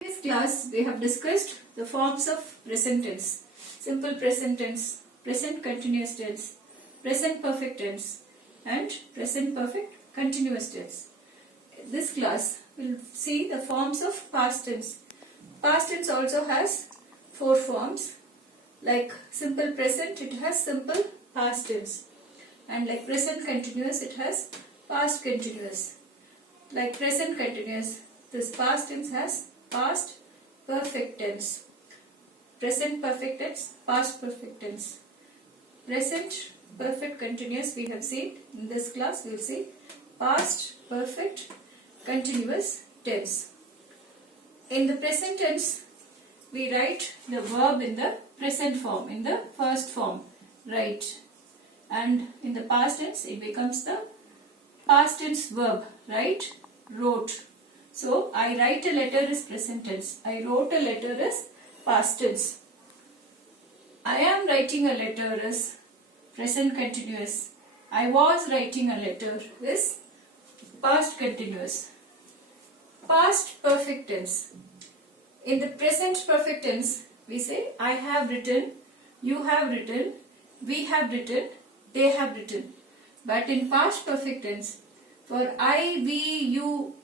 In this class, we have discussed the forms of present tense: simple present tense, present continuous tense, present perfect tense, and present perfect continuous tense. In this class, we will see the forms of past tense. Past tense also has 4 forms. Like simple present, it has simple past tense. And like present continuous, it has past continuous. Like present continuous, this past tense has past perfect tense, present perfect tense, past perfect tense. Present perfect continuous we have seen. In this class we will see past perfect continuous tense. In the present tense we write the verb in the present form, in the first form, write. And in the past tense it becomes the past tense verb, write, wrote. So, I write a letter is present tense. I wrote a letter is past tense. I am writing a letter is present continuous. I was writing a letter is past continuous. Past perfect tense. In the present perfect tense, we say I have written, you have written, we have written, they have written. But in past perfect tense, for I, we, you,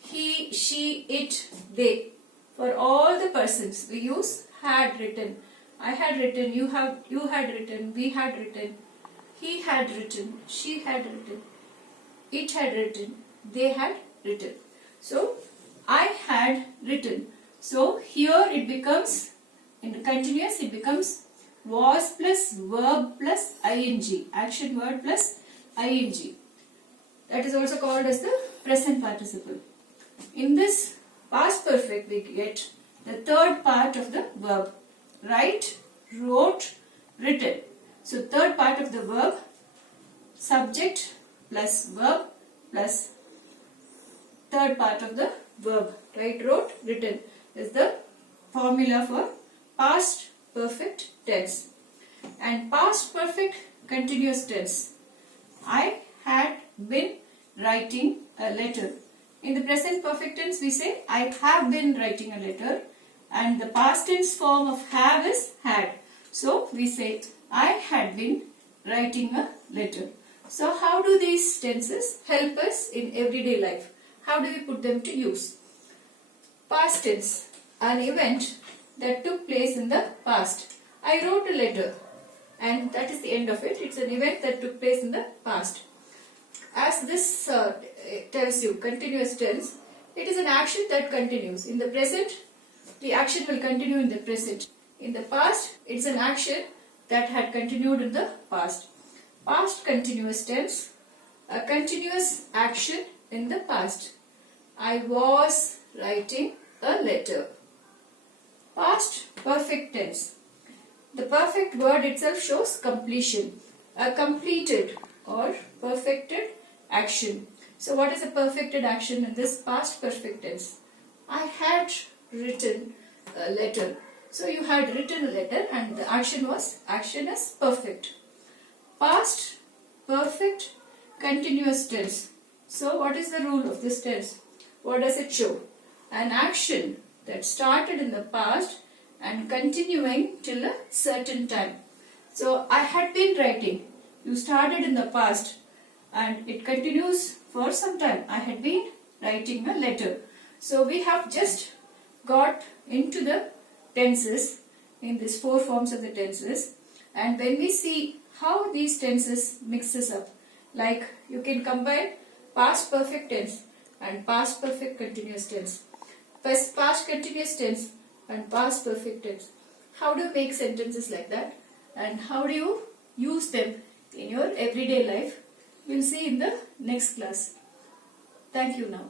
he, she, it, they, for all the persons we use had written. I had written, you had written, we had written, he had written, she had written, it had written, they had written. So I had written. So here it becomes, in the continuous it becomes was plus verb plus ing, action word plus ing. That is also called as the present participle. In this past perfect we get the third part of the verb, write, wrote, written. So third part of the verb, subject plus verb plus third part of the verb, write, wrote, written, is the formula for past perfect tense. And past perfect continuous tense, I had been writing a letter. In the present perfect tense we say I have been writing a letter, and the past tense form of have is had. So we say I had been writing a letter. So how do these tenses help us in everyday life? How do we put them to use? Past tense, an event that took place in the past. I wrote a letter, and that is the end of it. It's an event that took place in the past. As this tells you, continuous tense, it is an action that continues. In the present, the action will continue in the present. In the past, it's an action that had continued in the past. Past continuous tense, a continuous action in the past. I was writing a letter. Past perfect tense. The perfect word itself shows completion. A completed or perfected action. So what is a perfected action in this past perfect tense? I had written a letter. So you had written a letter and the action is perfect. Past perfect continuous tense. So what is the rule of this tense? What does it show? An action that started in the past and continuing till a certain time. So I had been writing. You started in the past and it continues for some time. I had been writing a letter. So we have just got into the tenses in these 4 forms of the tenses, and when we see how these tenses mixes up, like you can combine past perfect tense and past perfect continuous tense, past continuous tense and past perfect tense. How do you make sentences like that, and how do you use them in your everyday life? We'll see in the next class. Thank you now.